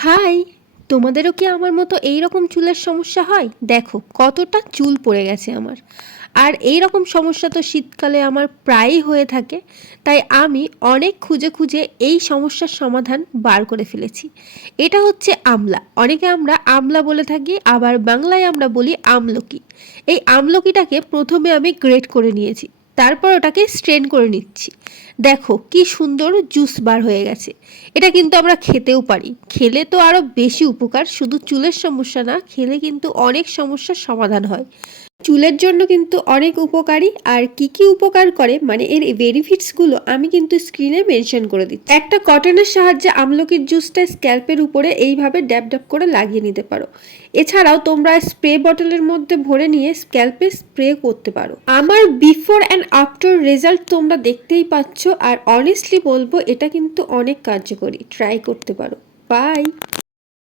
High! তোমাদেরও কি আমার মতো এই রকম চুলের সমস্যা হয়? দেখো কতটা চুল পড়ে গেছে আমার। আর এই রকম সমস্যা তো শীতকালে আমার প্রায়ই হয়ে থাকে। তাই আমি অনেক খুঁজে খুঁজে এই সমস্যার সমাধান বার করে ফেলেছি। এটা হচ্ছে আমলা। অনেকে আমরা আমলা বলে থাকি, আবার বাংলায় আমরা বলি আমলকি। এই আমলকিটাকে প্রথমে আমি গ্রেট করে নিয়েছি। তারপর ওটাকে স্ট্রেন করে নিচ্ছি। দেখো কি সুন্দর জুস বার হয়ে গেছে। এটা কিন্তু আমরা খেতেও পারি। খেলে তো আরও বেশি উপকার, শুধু চুলের সমস্যা না, খেলে কিন্তু অনেক সমস্যার সমাধান হয়। চুলের জন্য কিন্তু অনেক উপকারী। আর কি কি উপকার করে মানে এর বেনিফিটসগুলো আমি কিন্তু স্ক্রিনে মেনশন করে দিচ্ছি। একটা কটনের সাহায্যে আমলকির জুসটা স্ক্যাল্পের উপরে এইভাবে ড্যাব ড্যাব করে লাগিয়ে নিতে পারো। এছাড়াও তোমরা স্প্রে বটলের মধ্যে ভরে নিয়ে স্ক্যাল্পে স্প্রে করতে পারো। আমার বিফোর অ্যান্ড আফটার রেজাল্ট তোমরা দেখতেই পাচ্ছ। আর অনেস্টলি বলবো এটা কিন্তু অনেক কার্যকরী, ট্রাই করতে পারো। বাই।